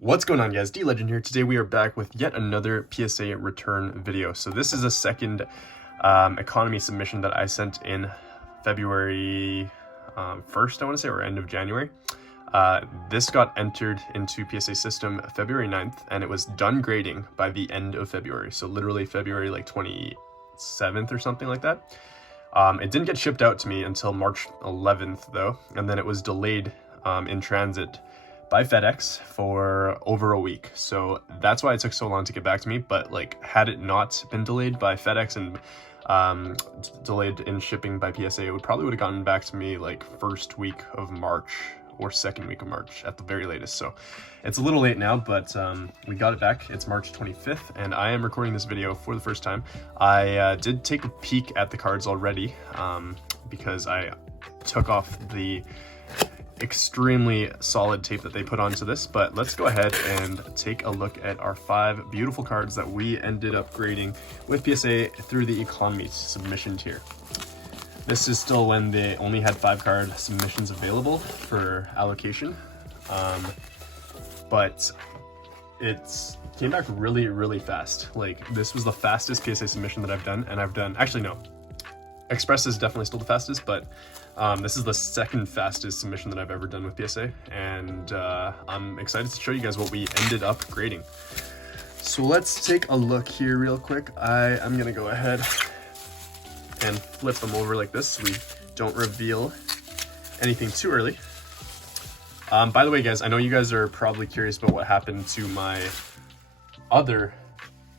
What's going on, guys? DLegend here. Today we are back with yet another PSA return video. So this is a second economy submission that I sent in February 1st, I want to say, or end of January. This got entered into PSA system February 9th, and it was done grading by the end of February. So literally February like 27th or something like that. It didn't get shipped out to me until March 11th though, and then it was delayed in transit by FedEx for over a week. So that's why it took so long to get back to me. But like, had it not been delayed by FedEx and delayed in shipping by PSA, it would have gotten back to me like first week of March or second week of March at the very latest. So it's a little late now, but we got it back. It's March 25th, and I am recording this video for the first time. I did take a peek at the cards already because I took off the extremely solid tape that they put onto this, but let's go ahead and take a look at our 5 beautiful cards that we ended up grading with PSA through the economy submission tier. This is still when they only had 5 card submissions available for allocation, but it came back really fast. Like, this was the fastest PSA submission that I've done, and actually no, Express is definitely still the fastest, but this is the second fastest submission that I've ever done with PSA, and I'm excited to show you guys what we ended up grading. So let's take a look here real quick. I am gonna go ahead and flip them over like this so we don't reveal anything too early. By the way, guys, I know you guys are probably curious about what happened to my other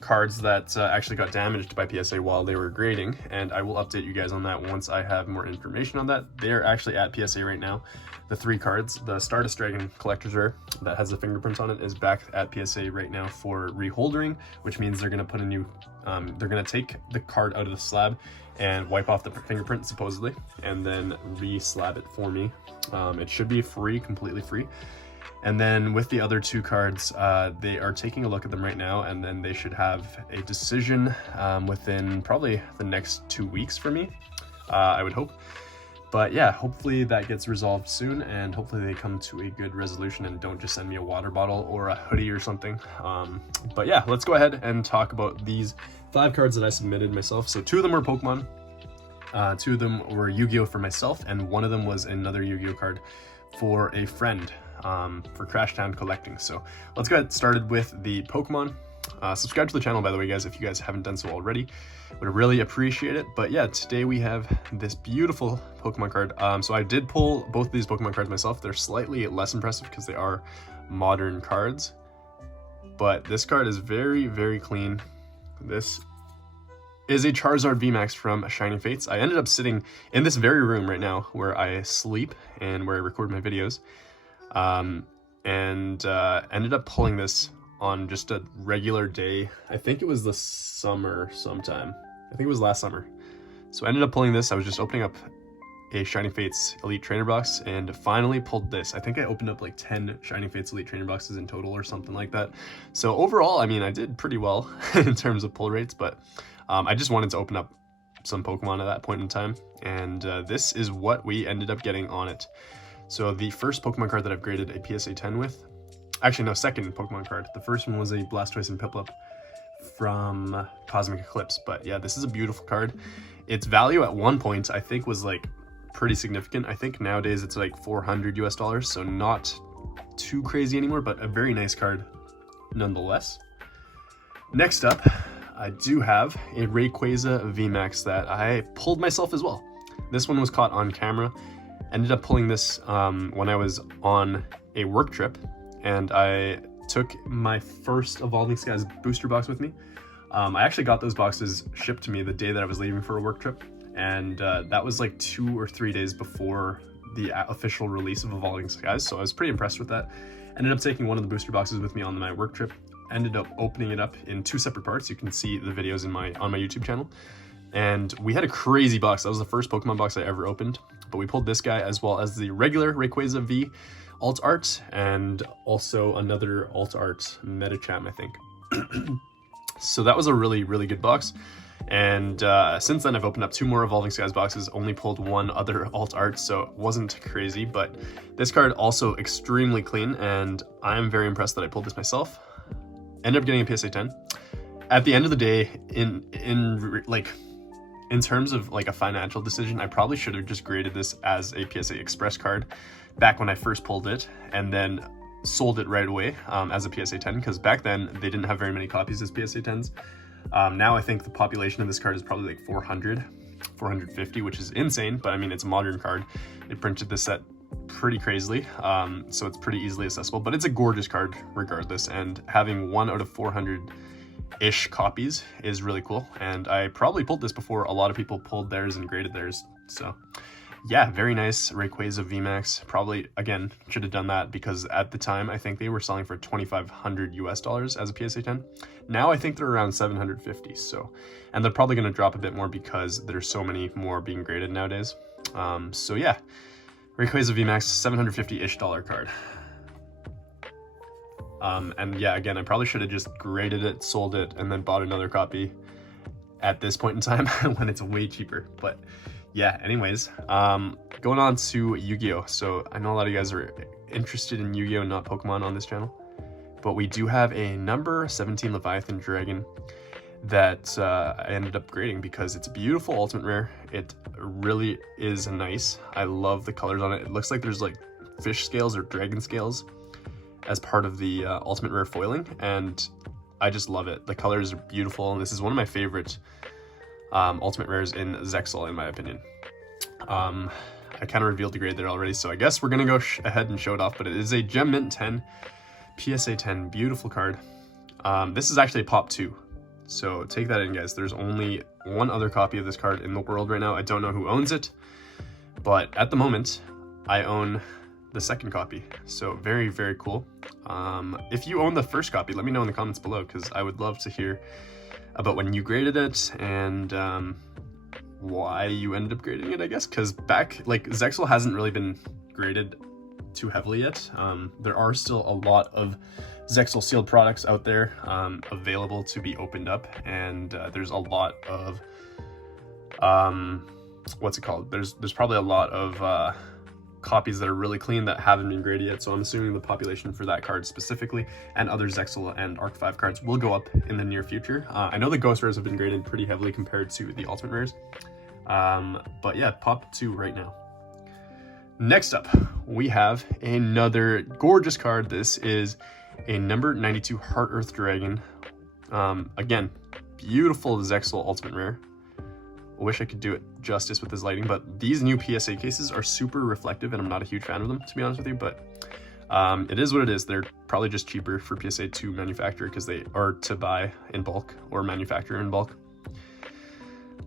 cards that actually got damaged by PSA while they were grading, and I will update you guys on that once I have more information on that. They're actually at PSA right now. The 3 cards, the Stardust Dragon Collector's Rare that has the fingerprints on it, is back at PSA right now for reholdering, which means they're going to put a new, they're going to take the card out of the slab and wipe off the fingerprint supposedly, and then re-slab it for me. It should be free, completely free. And then with the other 2 cards, they are taking a look at them right now, and then they should have a decision within probably the next 2 weeks for me, I would hope. But yeah, hopefully that gets resolved soon, and hopefully they come to a good resolution and don't just send me a water bottle or a hoodie or something. But yeah, let's go ahead and talk about these 5 cards that I submitted myself. So 2 of them were Pokemon, 2 of them were Yu-Gi-Oh for myself, and 1 of them was another Yu-Gi-Oh card for a friend. For Crash Town collecting. So let's get started with the Pokemon. Subscribe to the channel, by the way, guys, if you guys haven't done so already. Would really appreciate it. But yeah, today we have this beautiful Pokemon card. So I did pull both of these Pokemon cards myself. They're slightly less impressive because they are modern cards, but this card is very clean. This is a Charizard V Max from Shining Fates. I ended up sitting in this very room right now where I sleep and where I record my videos. Ended up pulling this on just a regular day. I think it was the summer sometime. I think it was last summer. So I ended up pulling this. I was just opening up a Shining Fates Elite Trainer box and finally pulled this. I think I opened up like 10 Shining Fates Elite Trainer boxes in total or something like that. So overall, I mean, I did pretty well in terms of pull rates, but I just wanted to open up some Pokemon at that point in time. And this is what we ended up getting on it. So the first Pokemon card that I've graded a PSA 10 with, actually no, second Pokemon card. The first one was a Blastoise and Piplup from Cosmic Eclipse, but yeah, this is a beautiful card. Its value at one point, I think, was like pretty significant. I think nowadays it's like $400 US, so not too crazy anymore, but a very nice card nonetheless. Next up, I do have a Rayquaza V Max that I pulled myself as well. This one was caught on camera. Ended up pulling this when I was on a work trip, and I took my first Evolving Skies booster box with me. I actually got those boxes shipped to me the day that I was leaving for a work trip, and that was like 2 or 3 days before the official release of Evolving Skies, so I was pretty impressed with that. Ended up taking one of the booster boxes with me on my work trip, ended up opening it up in 2 separate parts. You can see the videos on my YouTube channel. And we had a crazy box. That was the first Pokemon box I ever opened. But we pulled this guy as well as the regular Rayquaza V alt art and also another alt art Metacham, I think. So that was a really good box. And since then, I've opened up 2 more Evolving Skies boxes, only pulled 1 other alt art, so it wasn't crazy. But this card also extremely clean, and I'm very impressed that I pulled this myself. Ended up getting a PSA 10. At the end of the day, in terms of like a financial decision, I probably should have just graded this as a PSA Express card back when I first pulled it, and then sold it right away as a PSA 10, because back then they didn't have very many copies as PSA 10s. Now I think the population of this card is probably like 400, 450, which is insane, but I mean, it's a modern card. It printed this set pretty crazily, so it's pretty easily accessible, but it's a gorgeous card regardless, and having 1 out of 400-ish copies is really cool, and I probably pulled this before a lot of people pulled theirs and graded theirs, so yeah, very nice. Rayquaza V Max, probably, again, should have done that because at the time, I think they were selling for $2,500 US as a PSA 10. Now I think they're around 750, so, and they're probably going to drop a bit more because there's so many more being graded nowadays. So yeah, Rayquaza V Max, $750-ish card. And yeah, again, I probably should have just graded it, sold it, and then bought another copy at this point in time when it's way cheaper, but yeah, anyways, going on to Yu-Gi-Oh! So I know a lot of you guys are interested in Yu-Gi-Oh! And not Pokemon on this channel, but we do have a number 17 Leviathan Dragon that I ended up grading because it's a beautiful ultimate rare. It really is nice. I love the colors on it. It looks like there's like fish scales or dragon scales as part of the ultimate rare foiling, and I just love it. The colors are beautiful, and this is one of my favorite ultimate rares in Zexal, in my opinion. I kind of revealed the grade there already, so I guess we're gonna go ahead and show it off, but it is a Gem Mint 10, PSA 10, beautiful card. This is actually a Pop 2, so take that in, guys. There's only 1 other copy of this card in the world right now. I don't know who owns it, but at the moment, I own the 2nd copy, so very, very cool. If you own the 1st copy, let me know in the comments below, because I would love to hear about when you graded it and why you ended up grading it, I guess, because back, like, Zexal hasn't really been graded too heavily yet. There are still a lot of Zexal sealed products out there available to be opened up, and there's a lot of what's it called? There's probably a lot of copies that are really clean that haven't been graded yet, so I'm assuming the population for that card specifically and other Zexal and Arc 5 cards will go up in the near future. I know the Ghost Rares have been graded pretty heavily compared to the Ultimate Rares, but yeah, Pop 2 right now. Next up, we have another gorgeous card. This is a number 92 Heart Earth Dragon. Again, beautiful Zexal Ultimate Rare. I wish I could do it justice with this lighting, but these new PSA cases are super reflective, and I'm not a huge fan of them, to be honest with you, but it is what it is. They're probably just cheaper for PSA to manufacture because they are to buy in bulk or manufacture in bulk.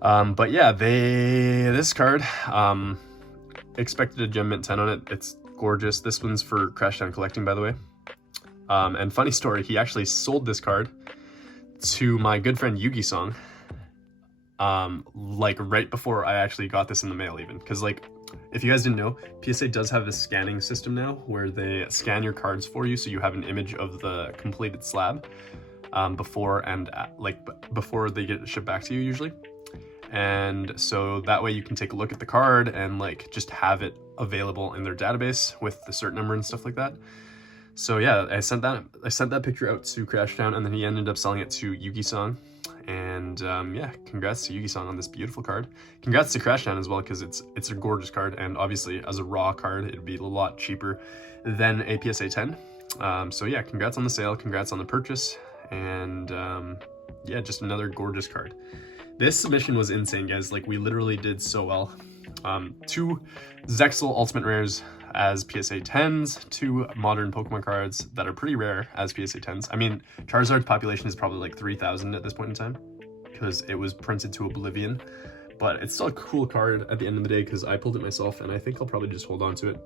But yeah, this card expected a Gem Mint 10 on it. It's gorgeous. This one's for Crashdown Collecting, by the way. And funny story, he actually sold this card to my good friend Yugi Song, like right before I actually got this in the mail, even, because, like, if you guys didn't know, PSA does have this scanning system now where they scan your cards for you, so you have an image of the completed slab before they get shipped back to you usually, and so that way you can take a look at the card and like just have it available in their database with the cert number and stuff like that. So yeah, I sent that picture out to Crashdown, and then he ended up selling it to Yugi Song. And yeah, congrats to Yugi-san on this beautiful card. Congrats to Crashdown as well, because it's a gorgeous card, and obviously as a raw card it'd be a lot cheaper than a PSA 10. So yeah, congrats on the sale, congrats on the purchase, and yeah, just another gorgeous card. This submission was insane, guys. Like, we literally did so well. 2 Zexal Ultimate Rares as PSA 10s, 2 modern Pokemon cards that are pretty rare as PSA 10s. I mean, Charizard's population is probably like 3,000 at this point in time because it was printed to oblivion, but it's still a cool card at the end of the day because I pulled it myself, and I think I'll probably just hold on to it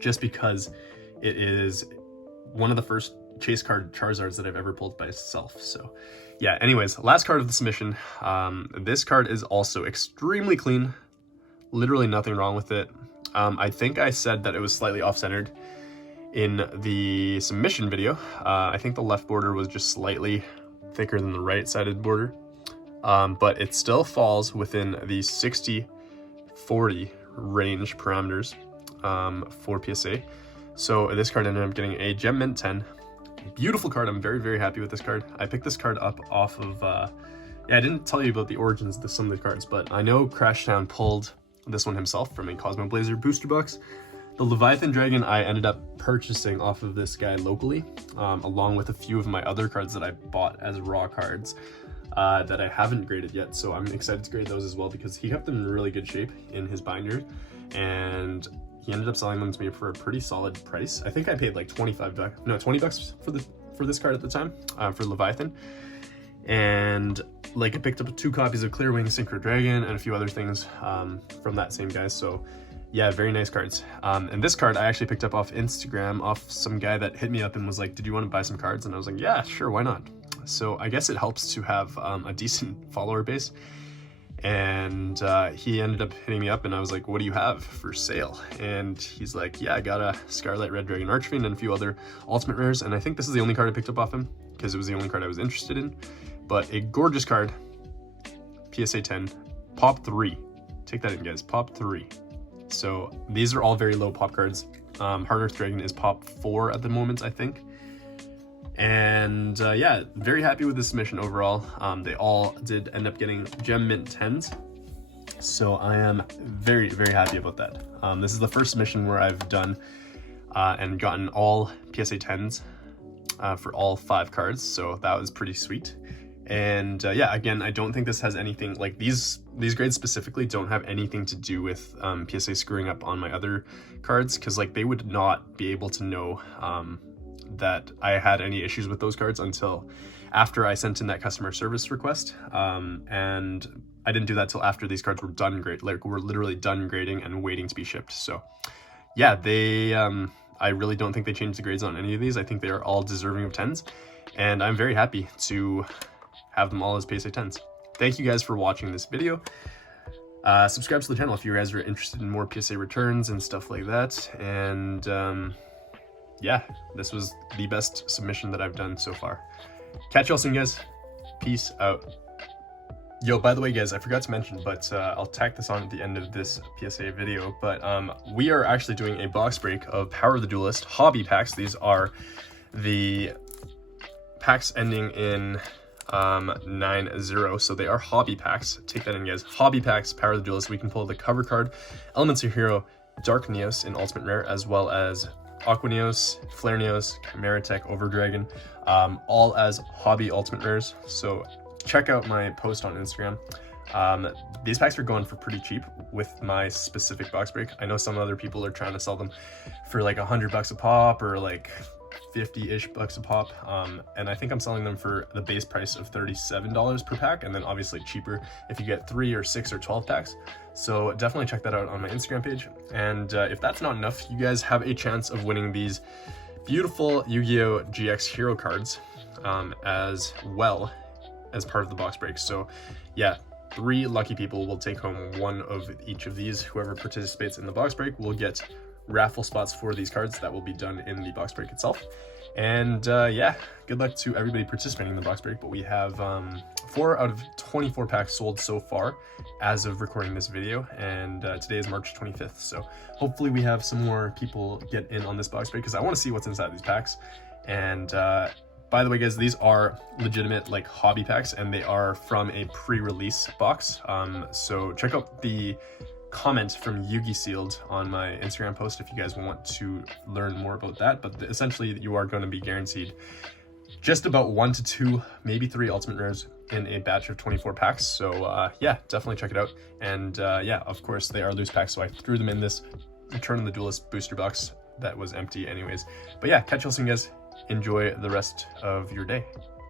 just because it is one of the first chase card Charizards that I've ever pulled by myself. So yeah, anyways, last card of the submission. This card is also extremely clean, literally nothing wrong with it. I think I said that it was slightly off-centered in the submission video. I think the left border was just slightly thicker than the right-sided border. but it still falls within the 60-40 range parameters for PSA. So this card ended up getting a Gem Mint 10. Beautiful card. I'm very, very happy with this card. I picked this card up off of, yeah, I didn't tell you about the origins of some of the cards, but I know Crashtown pulled this one himself from a Cosmo Blazer booster box. The Leviathan Dragon I ended up purchasing off of this guy locally, along with a few of my other cards that I bought as raw cards that I haven't graded yet. So I'm excited to grade those as well because he kept them in really good shape in his binder, and he ended up selling them to me for a pretty solid price. I think I paid like 20 bucks for this card at the time, for Leviathan. And like I picked up 2 copies of Clearwing Synchro Dragon and a few other things from that same guy. So yeah, very nice cards. And this card I actually picked up off Instagram, off some guy that hit me up and was like, did you want to buy some cards? And I was like, yeah, sure, why not? So I guess it helps to have a decent follower base. And he ended up hitting me up and I was like, what do you have for sale? And he's like, yeah, I got a Scarlet Red Dragon Archfiend and a few other Ultimate Rares. And I think this is the only card I picked up off him because it was the only card I was interested in. But a gorgeous card, PSA 10, Pop 3. Take that in, guys, Pop 3. So these are all very low pop cards. Heart Earth Dragon is Pop 4 at the moment, I think. And yeah, very happy with this submission overall. They all did end up getting Gem Mint 10s. So I am very, very happy about that. This is the first submission where I've done and gotten all PSA 10s for all 5 cards. So that was pretty sweet. And yeah, again, I don't think this has anything, like these grades specifically don't have anything to do with PSA screwing up on my other cards, because like they would not be able to know that I had any issues with those cards until after I sent in that customer service request. And I didn't do that till after these cards were done graded, like we're literally done grading and waiting to be shipped. So yeah, they I really don't think they changed the grades on any of these. I think they are all deserving of 10s, and I'm very happy to have them all as PSA 10s. Thank you guys for watching this video. Subscribe to the channel if you guys are interested in more PSA returns and stuff like that. And yeah, this was the best submission that I've done so far. Catch y'all soon, guys. Peace out. Yo, by the way, guys, I forgot to mention, but I'll tack this on at the end of this PSA video, but we are actually doing a box break of Power of the Duelist hobby packs. These are the packs ending in 9-0, so they are hobby packs. Take that in, guys. Hobby packs, Power of the Duelist. We can pull the cover card, Elements of Hero, Dark Neos in Ultimate Rare, as well as Aqua Neos, Flare Neos, Chimera Tech, Overdrigon, all as hobby Ultimate Rares. So check out my post on Instagram. These packs are going for pretty cheap with my specific box break. I know some other people are trying to sell them for like $100 a pop or like 50-ish bucks a pop, and I think I'm selling them for the base price of $37 per pack, and then obviously cheaper if you get 3 or 6 or 12 packs. So definitely check that out on my Instagram page. And if that's not enough, you guys have a chance of winning these beautiful Yu-Gi-Oh! GX hero cards as well as part of the box break. So yeah, 3 lucky people will take home one of each of these. Whoever participates in the box break will get raffle spots for these cards that will be done in the box break itself. And yeah, good luck to everybody participating in the box break. But we have 4 out of 24 packs sold so far as of recording this video, and today is March 25th, so hopefully we have some more people get in on this box break because I want to see what's inside these packs. And by the way, guys, these are legitimate like hobby packs, and they are from a pre-release box. So check out the comment from Yugi Sealed on my Instagram post if you guys want to learn more about that. But essentially, you are going to be guaranteed just about 1 to 2, maybe 3 Ultimate Rares in a batch of 24 packs. So yeah, definitely check it out. And yeah, of course, they are loose packs, so I threw them in this Return of the Duelist booster box that was empty anyways. But yeah, catch you all soon, guys. Enjoy the rest of your day.